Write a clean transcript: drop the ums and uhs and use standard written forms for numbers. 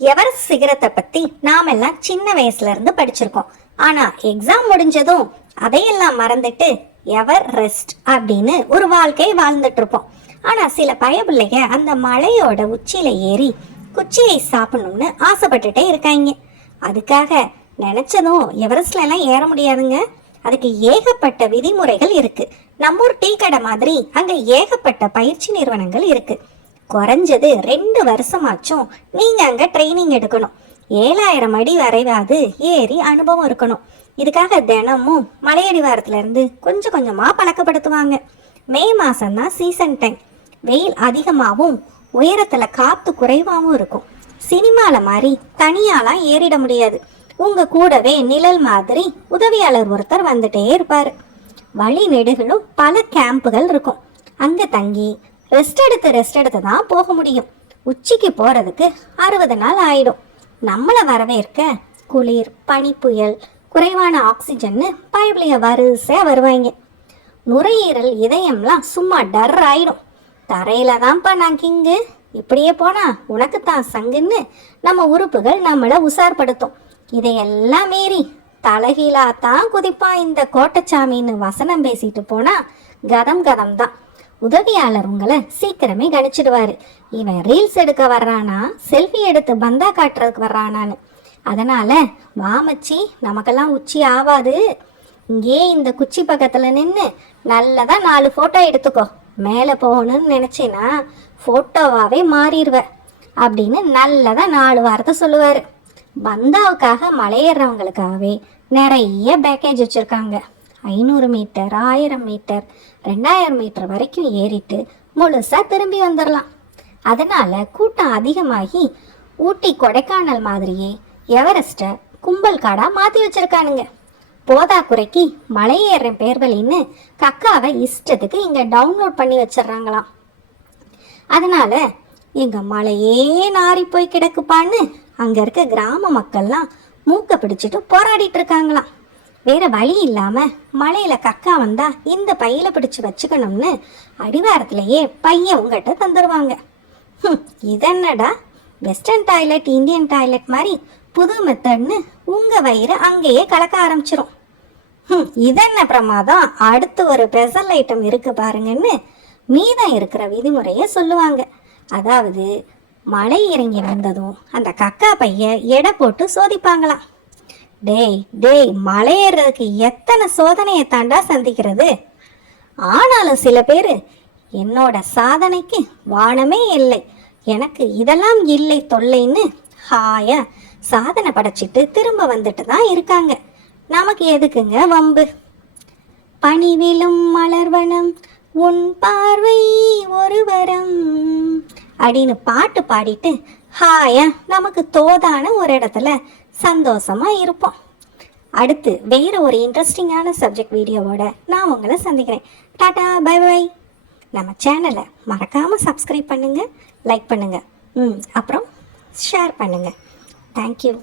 Everest சிகரத்தை பத்தி நாமெல்லாம் சின்ன வயசுல இருந்து படிச்சிருக்கோம். ஆனா எக்ஸாம் முடிஞ்சதும் அதையெல்லாம் மறந்துட்டு எவர் ரெஸ்ட் அப்படின்னு ஒரு வாழ்க்கை வாழ்ந்துட்டு இருப்போம். ஆனா சில பயபிள்ளைங்க அந்த மலையோட உச்சியில ஏறி குச்சியை சாப்பிடணும்னு ஆசைப்பட்டுட்டே இருக்காங்க. அதுக்காக நினைச்சதும் எவரெஸ்ட்ல எல்லாம் ஏற முடியாதுங்க. அதுக்கு ஏகப்பட்ட விதிமுறைகள் இருக்கு. நம்மூர் டீ கடை மாதிரி அங்க ஏகப்பட்ட பயிற்சி நிறுவனங்கள் இருக்கு. குறைஞ்சது 2 வருஷமாச்சும் நீங்க அங்க ட்ரைனிங் எடுக்கணும். 7000 அடி வரைவாது ஏறி அனுபவம் இருக்கணும். இதுக்காக தினமும் மலையடிவாரத்துல இருந்து கொஞ்சம் கொஞ்சமா பழக்கப்படுத்துவாங்க. மே மாசம்தான் சீசன் டைம். வெயில் அதிகமாகவும் உயரத்துல காத்து குறைவாகவும் இருக்கும். சினிமால மாதிரி தனியாலாம் ஏறிட முடியாது. உங்க கூடவே நிழல் மாதிரி உதவியாளர் ஒருத்தர் வந்துட்டே இருப்பாரு. வழி நெடுகளும் பல கேம்புகள் இருக்கும். அங்க தங்கி ரெஸ்ட் எடுத்து தான் போக முடியும். உச்சிக்கு போறதுக்கு 60 நாள் ஆயிடும். நம்மளை வரவேற்க குளிர், பனி, புயல், குறைவான ஆக்சிஜன்னு பைப்லைய வரிசையா வருவாங்க. நுரையீரல், இதயம்லாம் சும்மா டர் ஆயிடும். தரையில தான்ப்பா நான் கிங்கு, இப்படியே போனா உனக்குத்தான் சங்குன்னு நம்ம உறுப்புகள் நம்மளை உசார்படுத்தும். இதையெல்லாம் மீறி தலைகீழாத்தான் குதிப்பான் இந்த கோட்டச்சாமின்னு வசனம் பேசிட்டு போனா கதம் தான். உதவியாளர் உங்களை சீக்கிரமே கணிச்சிடுவாரு. இவன் ரீல்ஸ் எடுக்க வர்றானா, செல்ஃபி எடுத்து பந்தா காட்டுறதுக்கு வர்றானான்னு. அதனால வாமச்சி, நமக்கெல்லாம் உச்சி ஆவாது, இங்கே இந்த குச்சி பக்கத்துல நின்று நல்லதா 4 போட்டோ எடுத்துக்கோ. மேலே போகணும்னு நினைச்சேன்னா போட்டோவாவே மாறிடுவ அப்படின்னு நல்லதா 4 வாரத்தை சொல்லுவாரு. பந்தாவுக்காக மலையேறவங்களுக்காகவே நிறைய பேக்கேஜ் வச்சிருக்காங்க. 500 மீட்டர், 1000 மீட்டர், 2000 மீட்டர் வரைக்கும் ஏறிட்டு முழுசா திரும்பி வந்துடலாம். அதனால கூட்டம் அதிகமாகி ஊட்டி, கொடைக்கானல் மாதிரியே எவரெஸ்ட்டை கும்பல் காடா மாற்றி வச்சிருக்கானுங்க. போதாக்குறைக்கு மலையேற பேர்வழின்னு கக்காவை இஷ்டத்துக்கு இங்கே டவுன்லோட் பண்ணி வச்சிட்றாங்களாம். அதனால எங்க மலையே நாரி போய் கிடக்குப்பான்னு அங்கே இருக்க கிராம மக்கள்லாம் மூக்க பிடிச்சிட்டு போராடிட்டு இருக்காங்களாம். வேற வழி இல்லாம மலையில கக்கா வந்தா இந்த பையில பிடிச்சு வச்சுக்கணும்னு அடிவாரத்திலேயே பைய உங்ககிட்ட தந்துடுவாங்க. இதென்னடா வெஸ்டர்ன் டாய்லெட், இந்தியன் டாய்லெட் மாதிரி புது மெத்தட்னு உங்க வயிறு அங்கேயே கலக்க ஆரம்பிச்சிரும். இதென்ன பிரமாதம், அடுத்து ஒரு ஸ்பெஷல் ஐட்டம் இருக்கு பாருங்கன்னு மீதம் இருக்கிற விதிமுறைய சொல்லுவாங்க. அதாவது மலை இறங்கி வந்ததும் அந்த கக்கா பைய எடை போட்டு சோதிப்பாங்களாம். டேய் மலையேறதுக்கு எத்தனை சோதனையை தாண்டா சந்திக்கிறது. ஆனாலும் சில பேர் என்னோட சாதனைக்கு வானமே இல்லை, எனக்கு இதெல்லாம் இல்லை தொல்லைன்னு ஹாயா சாதனை படைச்சிட்டு திரும்ப வந்துட்டு தான் இருக்காங்க. நமக்கு எதுக்குங்க வம்பு? பனிவிலும் மலர்வனம் உன் பார்வை ஒரு வரம் அப்படின்னு பாட்டு பாடிட்டு ஹாயா நமக்கு தோதான ஒரு இடத்துல சந்தோஷமா இருப்போம். அடுத்து வேற ஒரு இன்ட்ரெஸ்டிங்கான சப்ஜெக்ட் வீடியோவோட நான் உங்களை சந்திக்கிறேன். Tata, bye bye. நம்ம சேனலை மறக்காம சப்ஸ்கிரைப் பண்ணுங்க, லைக் பண்ணுங்க, அப்புறம் ஷேர் பண்ணுங்க. தேங்க்யூ.